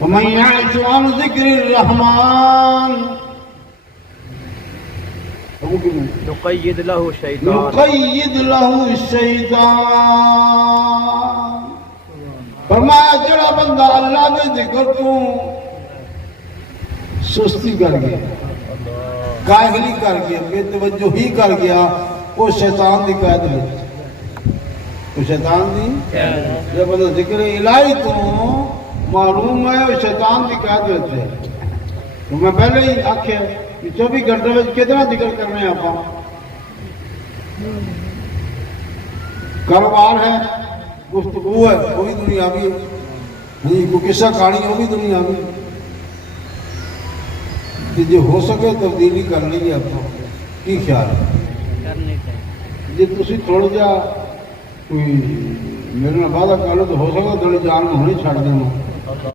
वमन यअशु अन ज़िक्रिर रहमान नुक़य्यिद लहु शैतान नुक़य्यिद लहु शैतान। फरमाया जड़ा बंदा अल्लाह दे जिक्र तू सुस्ती कर गया, काहली कर गया, बेतवज्जोही कर गया, वो शैतान दी कैद में, वो शैतान दी जब बंदा जिक्र इलाही तो मालूम है वो शैतान की कैद में थे। तो मैं पहले ही आख्या कि 24 घंटे में कितना जिक्र करने आप, कारोबार है, गुफ्तगू है, वो भी दुनियावी है, कोई किस्सा कहानी वो भी दुनियावी। जो हो सके तब्दीली कर लीजिए आपको की ख्याल है जी तुम थोड़ा जा कोई मेरे वादा कर लो तो हो सके थोड़ी जान होनी छड़ देना।